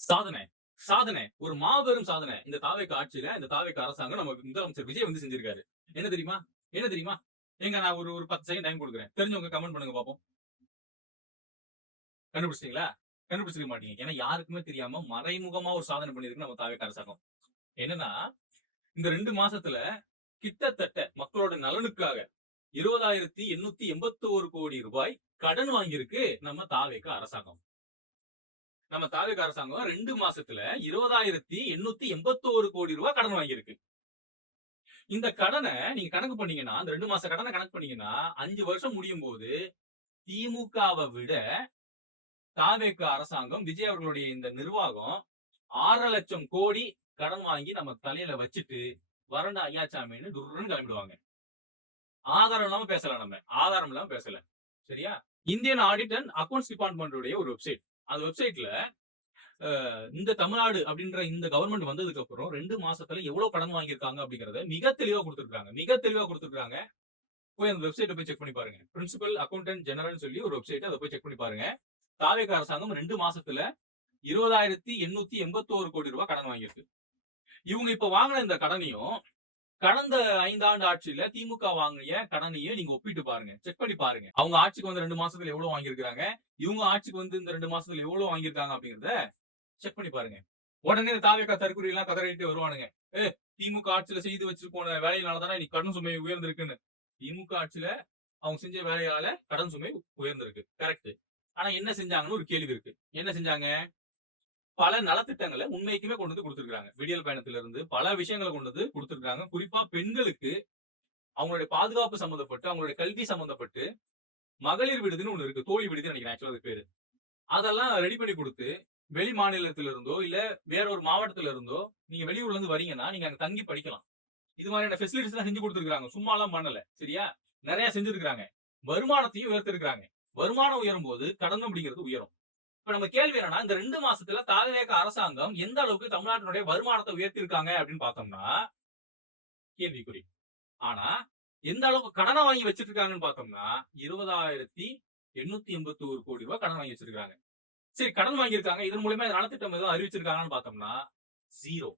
சாதனை சாதனை ஒரு மாபெரும் சாதனை இந்த தாவேக ஆட்சியில இந்த தாவேக அரசாங்கம் நம்ம முதலமைச்சர் விஜய் வந்து செஞ்சிருக்காரு. என்ன தெரியுமா? என்ன தெரியுமா? ஏங்க நான் ஒரு ஒரு 10 செகண்ட் டைம் கொடுக்குறேன். தெரிஞ்சவங்க கமெண்ட் பண்ணுங்க பாப்போம். கண்டுபிடிச்சிட்டீங்களா? கண்டுபிடிச்சிருக்க மாட்டீங்க. ஏன்னா யாருக்குமே தெரியாம மறைமுகமா ஒரு சாதனை பண்ணியிருக்கு நம்ம தாவேக அரசாங்கம். என்னன்னா இந்த 2 மாசத்துல கிட்டத்தட்ட மக்களோட நலனுக்காக 20,881 கோடி ரூபாய் கடன் வாங்கியிருக்கு நம்ம தாவேக அரசாங்கம். நம்ம தாவேக அரசாங்கம் 2 மாசத்துல 20,881 கோடி ரூபாய் கடன் வாங்கியிருக்கு. இந்த கடனை நீங்க கணக்கு பண்ணீங்கன்னா, அந்த 2 மாச கடனை கணக்கு பண்ணீங்கன்னா, 5 வருஷம் முடியும் போது திமுகவை விட தாவேக அரசாங்கம், விஜய் அவர்களுடைய இந்த நிர்வாகம் 6,00,000 லட்சம் கோடி கடன் வாங்கி நம்ம தலையில வச்சுட்டு வறண்ட ஐயாச்சாமின்னு துர்ன்னு கிளம்பிடுவாங்க. ஆதாரம் இல்லாம பேசல நம்ம. ஆதாரம் இல்லாம பேசல. சரியா? Indian audit and accounts department உடைய ஒரு வெப்சைட். அந்த வெப்சைட்ல இந்த தமிழ்நாடு அப்படின்ற இந்த கவர்மெண்ட் வந்ததுக்கு அப்புறம் 2 மாசத்துல எவ்வளவு கடன் வாங்கியிருக்காங்க அப்படிங்கறத மிக தெளிவா கொடுத்திருக்காங்க. மிக தெளிவா கொடுத்திருக்காங்க. போய் அந்த வெப்சைட்டை போய் செக் பண்ணி பாருங்க. பிரின்சிபல் அக்கவுண்டன்ட் ஜெனரல் சொல்லி ஒரு வெப்சைட், அதை போய் செக் பண்ணி பாருங்க. தாவேக அரசாங்கம் 2 மாசத்துல 20,881 கோடி ரூபாய் கடன் வாங்கியிருக்கு. இவங்க இப்ப வாங்கின இந்த கடனையும் கடந்த 5 ஆண்டு ஆட்சியில திமுக வாங்கிய கடனையும் நீங்க ஒப்பிட்டு பாருங்க. செக் பண்ணி பாருங்க. அவங்க ஆட்சிக்கு வந்து 2 மாசத்துல எவ்வளவு வாங்கியிருக்காங்க, இவங்க ஆட்சிக்கு வந்து இந்த 2 மாசத்துல எவ்வளவு வாங்கியிருக்காங்க அப்படிங்கறத செக் பண்ணி பாருங்க. உடனே தாவேகா தற்கொலை எல்லாம் கதறிட்டு வருவானுங்க. திமுக ஆட்சியில செய்து வச்சுட்டு போன வேலையினாலதானே இன்னைக்கு கடன் சுமை உயர்ந்திருக்குன்னு. திமுக ஆட்சியில அவங்க செஞ்ச வேலையால கடன் சுமை உயர்ந்திருக்கு. கரெக்ட். ஆனா என்ன செஞ்சாங்கன்னு ஒரு கேள்வி இருக்கு. என்ன செஞ்சாங்க? பல நலத்திட்டங்களை உண்மைக்குமே கொண்டு வந்து கொடுத்திருக்காங்க. விடியல் பயணத்துல இருந்து பல விஷயங்களை கொண்டு வந்து கொடுத்திருக்காங்க. குறிப்பா பெண்களுக்கு அவங்களுடைய பாதுகாப்பு சம்பந்தப்பட்டு, அவங்களுடைய கல்வி சம்பந்தப்பட்டு மகளிர் விடுதின்னு ஒண்ணு இருக்கு. தோழி விடுதி நினைக்கிறேன் ஆக்சுவலா அது பேரு. அதெல்லாம் ரெடி பண்ணி கொடுத்து வெளி மாநிலத்தில இருந்தோ இல்ல வேற ஒரு மாவட்டத்துல இருந்தோ நீங்க வெளியூர்ல இருந்து வரீங்கன்னா நீங்க அங்க தங்கி படிக்கலாம். இது மாதிரியான ஃபெசிலிட்டிஸ் எல்லாம் செஞ்சு கொடுத்திருக்காங்க. சும்மா எல்லாம் பண்ணல. சரியா? நிறைய செஞ்சிருக்காங்க. வருமானத்தையும் உயர்த்திருக்காங்க. வருமானம் உயரும் போது கடன் அப்படிங்கிறது உயரும். இப்ப நம்ம கேள்வி என்னன்னா, இந்த 2 மாசத்துல தாவேக அரசாங்கம் எந்த அளவுக்கு தமிழ்நாட்டினுடைய வருமானத்தை உயர்த்திருக்காங்க அப்படின்னு பார்த்தோம்னா கேள்விக்குறி. ஆனா எந்த அளவுக்கு கடனை வாங்கி வச்சிட்டு இருக்காங்கன்னு பார்த்தோம்னா 20,881 கோடி ரூபாய் கடன் வாங்கி வச்சிருக்காங்க. சரி, கடன் வாங்கியிருக்காங்க. இதன் மூலமா நலத்திட்டம் எதுவும் அறிவிச்சிருக்காங்கன்னு பார்த்தோம்னா 0.